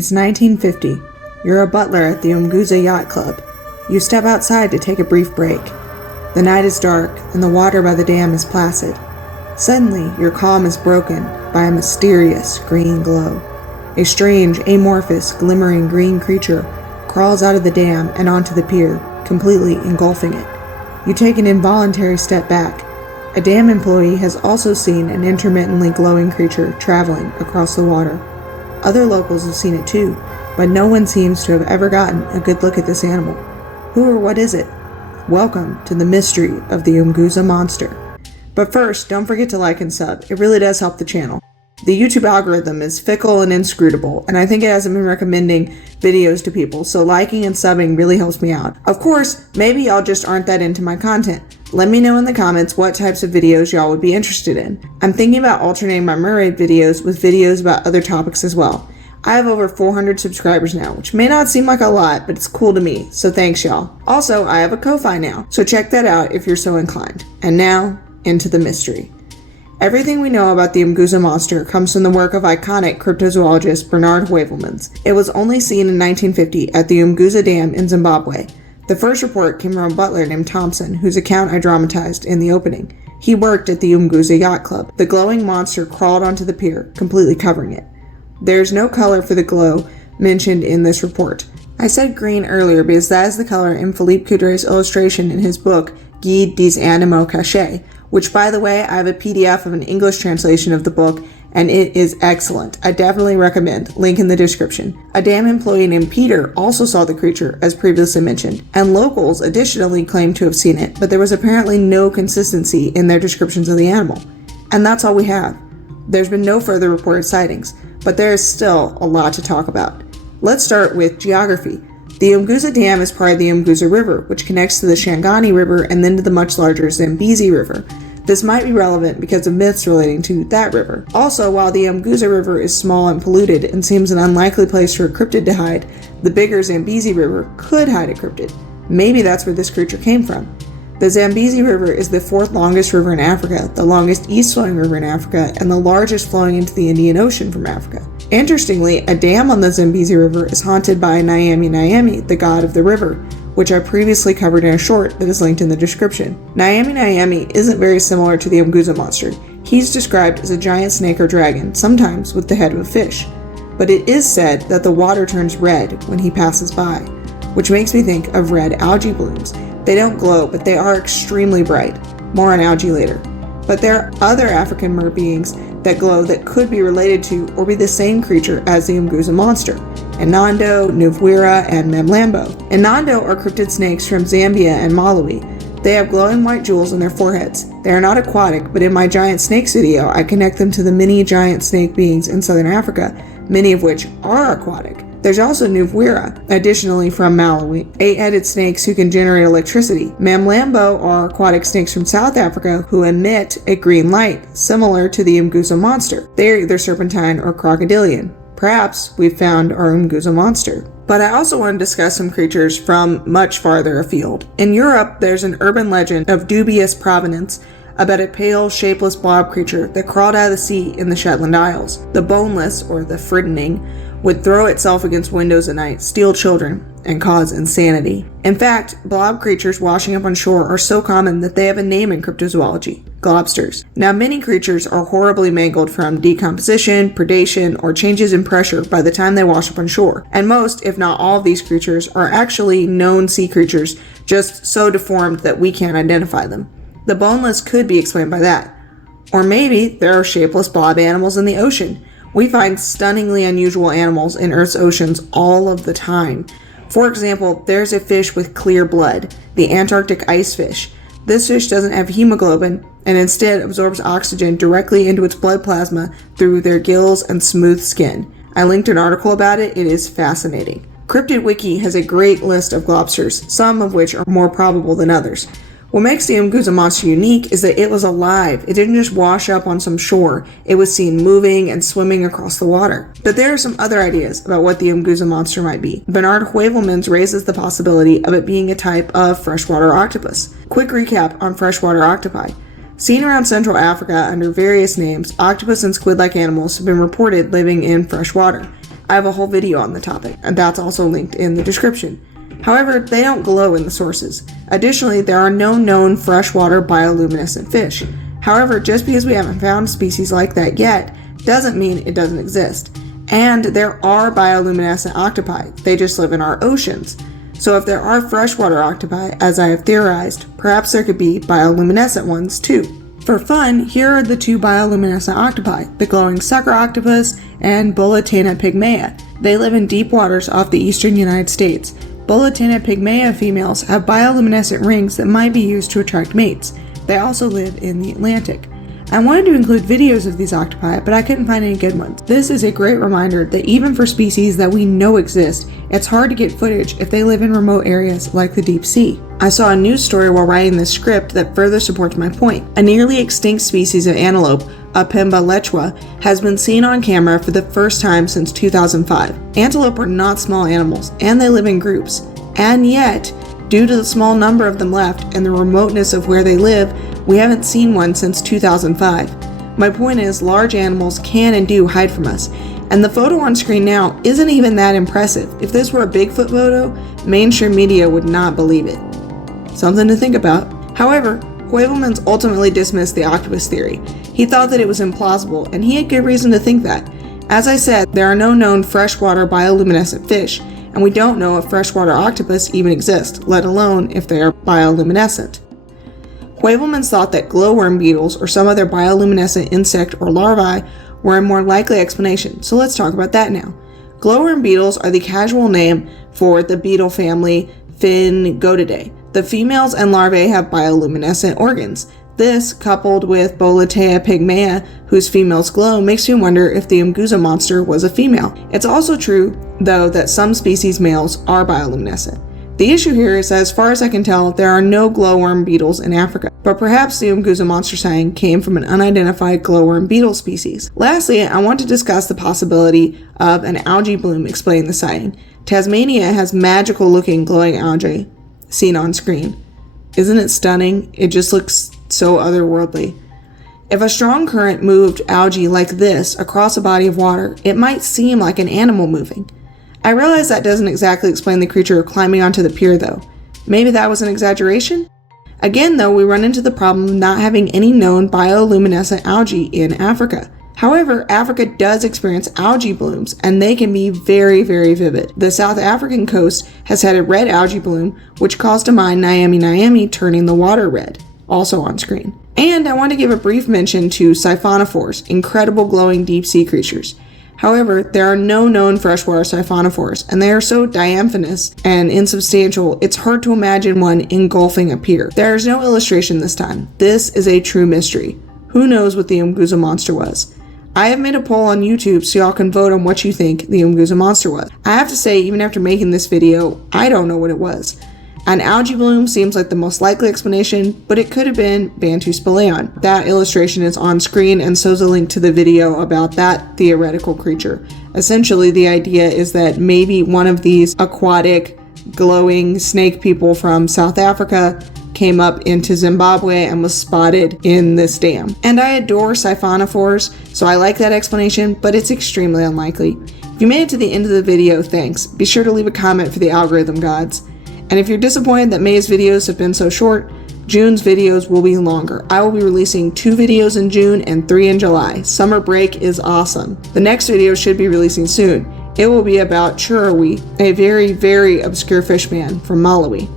It's 1950. You're a butler at the Umguza Yacht Club. You step outside to take a brief break. The night is dark, and the water by the dam is placid. Suddenly, your calm is broken by a mysterious green glow. A strange, amorphous, glimmering green creature crawls out of the dam and onto the pier, completely engulfing it. You take an involuntary step back. A dam employee has also seen an intermittently glowing creature traveling across the water. Other locals have seen it too, but no one seems to have ever gotten a good look at this animal. Who or what is it? Welcome to the mystery of the Umguza monster. But first, don't forget to like and sub. It really does help the channel. The YouTube algorithm is fickle and inscrutable, and I think it hasn't been recommending videos to people, so liking and subbing really helps me out. Of course, maybe y'all just aren't that into my content. Let me know in the comments what types of videos y'all would be interested in. I'm thinking about alternating my mermaid videos with videos about other topics as well. I have over 400 subscribers now, which may not seem like a lot, but it's cool to me, so thanks y'all. Also, I have a Ko-Fi now, so check that out if you're so inclined. And now, into the mystery. Everything we know about the Umguza monster comes from the work of iconic cryptozoologist Bernard Heuvelmans. It was only seen in 1950 at the Umguza Dam in Zimbabwe. The first report came from a butler named Thompson, whose account I dramatized in the opening. He worked at the Umguza Yacht Club. The glowing monster crawled onto the pier, completely covering it. There's no color for the glow mentioned in this report. I said green earlier because that is the color in Philippe Coudre's illustration in his book Guide des Animaux Cachés, which, by the way, I have a PDF of an English translation of the book, and it is excellent. I definitely recommend. Link in the description. A dam employee named Peter also saw the creature, as previously mentioned, and locals additionally claimed to have seen it, but there was apparently no consistency in their descriptions of the animal. And that's all we have. There's been no further reported sightings, but there is still a lot to talk about. Let's start with geography. The Umguza Dam is part of the Umguza River, which connects to the Shangani River and then to the much larger Zambezi River. This might be relevant because of myths relating to that river. Also, while the Umguza River is small and polluted and seems an unlikely place for a cryptid to hide, the bigger Zambezi River could hide a cryptid. Maybe that's where this creature came from. The Zambezi River is the fourth longest river in Africa, the longest east-flowing river in Africa, and the largest flowing into the Indian Ocean from Africa. Interestingly, a dam on the Zambezi River is haunted by Nyami Nyami, the god of the river, which I previously covered in a short that is linked in the description. Nyami Nyami isn't very similar to the Umguza monster. He's described as a giant snake or dragon, sometimes with the head of a fish. But it is said that the water turns red when he passes by, which makes me think of red algae blooms. They don't glow, but they are extremely bright. More on algae later. But there are other African mer beings that glow that could be related to or be the same creature as the Umguza monster. Inando, Nuvwira, and Memlambo. Inando are cryptid snakes from Zambia and Malawi. They have glowing white jewels on their foreheads. They are not aquatic, but in my giant snakes video, I connect them to the many giant snake beings in southern Africa, many of which are aquatic. There's also Nuvwira, additionally from Malawi, 8-headed snakes who can generate electricity. Memlambo are aquatic snakes from South Africa who emit a green light, similar to the Umguza monster. They are either serpentine or crocodilian. Perhaps we've found our Umguza monster. But I also want to discuss some creatures from much farther afield. In Europe, there's an urban legend of dubious provenance about a pale, shapeless blob creature that crawled out of the sea in the Shetland Isles. The boneless, or the Friddening, would throw itself against windows at night, steal children, and cause insanity. In fact, blob creatures washing up on shore are so common that they have a name in cryptozoology: globsters. Now, many creatures are horribly mangled from decomposition, predation, or changes in pressure by the time they wash up on shore. And most, if not all of these creatures, are actually known sea creatures, just so deformed that we can't identify them. The boneless could be explained by that. Or maybe there are shapeless blob animals in the ocean. We find stunningly unusual animals in Earth's oceans all of the time. For example, there's a fish with clear blood, the Antarctic ice fish. This fish doesn't have hemoglobin and instead absorbs oxygen directly into its blood plasma through their gills and smooth skin. I linked an article about it. It is fascinating. Cryptid Wiki has a great list of globsters, some of which are more probable than others. What makes the Umguza monster unique is that it was alive. It didn't just wash up on some shore. It was seen moving and swimming across the water. But there are some other ideas about what the Umguza monster might be. Bernard Heuvelmans raises the possibility of it being a type of freshwater octopus. Quick recap on freshwater octopi. Seen around Central Africa under various names, octopus and squid-like animals have been reported living in fresh water. I have a whole video on the topic, and that's also linked in the description. However, they don't glow in the sources. Additionally, there are no known freshwater bioluminescent fish. However, just because we haven't found species like that yet, doesn't mean it doesn't exist. And there are bioluminescent octopi, they just live in our oceans. So if there are freshwater octopi, as I have theorized, perhaps there could be bioluminescent ones too. For fun, here are the two bioluminescent octopi, the glowing sucker octopus and Bulletana pygmaea. They live in deep waters off the eastern United States. Bulletana pygmaea females have bioluminescent rings that might be used to attract mates. They also live in the Atlantic. I wanted to include videos of these octopi, but I couldn't find any good ones. This is a great reminder that even for species that we know exist, it's hard to get footage if they live in remote areas like the deep sea. I saw a news story while writing this script that further supports my point. A nearly extinct species of antelope, Apimba lechua, has been seen on camera for the first time since 2005. Antelope are not small animals, and they live in groups. And yet, due to the small number of them left and the remoteness of where they live, we haven't seen one since 2005. My point is, large animals can and do hide from us, and the photo on screen now isn't even that impressive. If this were a Bigfoot photo, mainstream media would not believe it. Something to think about. However, Heuvelmans ultimately dismissed the octopus theory. He thought that it was implausible, and he had good reason to think that. As I said, there are no known freshwater bioluminescent fish, and we don't know if freshwater octopus even exist, let alone if they are bioluminescent. Heuvelmans thought that glowworm beetles or some other bioluminescent insect or larvae were a more likely explanation, so let's talk about that now. Glowworm beetles are the casual name for the beetle family Phingodidae. The females and larvae have bioluminescent organs. This, coupled with Bulletana pygmaea, whose females glow, makes me wonder if the Umguza monster was a female. It's also true, though, that some species males are bioluminescent. The issue here is that, as far as I can tell, there are no glowworm beetles in Africa, but perhaps the Umguza monster sighting came from an unidentified glowworm beetle species. Lastly, I want to discuss the possibility of an algae bloom explaining the sighting. Tasmania has magical-looking glowing algae seen on screen. Isn't it stunning? It just looks so otherworldly. If a strong current moved algae like this across a body of water, it might seem like an animal moving. I realize that doesn't exactly explain the creature climbing onto the pier though. Maybe that was an exaggeration? Again though, we run into the problem of not having any known bioluminescent algae in Africa. However, Africa does experience algae blooms, and they can be very, very vivid. The South African coast has had a red algae bloom, which caused to mine Nyami turning the water red, also on screen. And I want to give a brief mention to siphonophores, incredible glowing deep sea creatures. However, there are no known freshwater siphonophores, and they are so diaphanous and insubstantial, it's hard to imagine one engulfing a pier. There is no illustration this time. This is a true mystery. Who knows what the Umguza monster was? I have made a poll on YouTube so y'all can vote on what you think the Umguza monster was. I have to say, even after making this video, I don't know what it was. An algae bloom seems like the most likely explanation, but it could have been Bantu speleon. That illustration is on screen, and so is a link to the video about that theoretical creature. Essentially, the idea is that maybe one of these aquatic, glowing snake people from South Africa came up into Zimbabwe and was spotted in this dam. And I adore siphonophores, so I like that explanation, but it's extremely unlikely. If you made it to the end of the video, thanks. Be sure to leave a comment for the algorithm gods. And if you're disappointed that May's videos have been so short, June's videos will be longer. I will be releasing 2 videos in June and 3 in July. Summer break is awesome. The next video should be releasing soon. It will be about Churawi, a very, very obscure fish man from Malawi.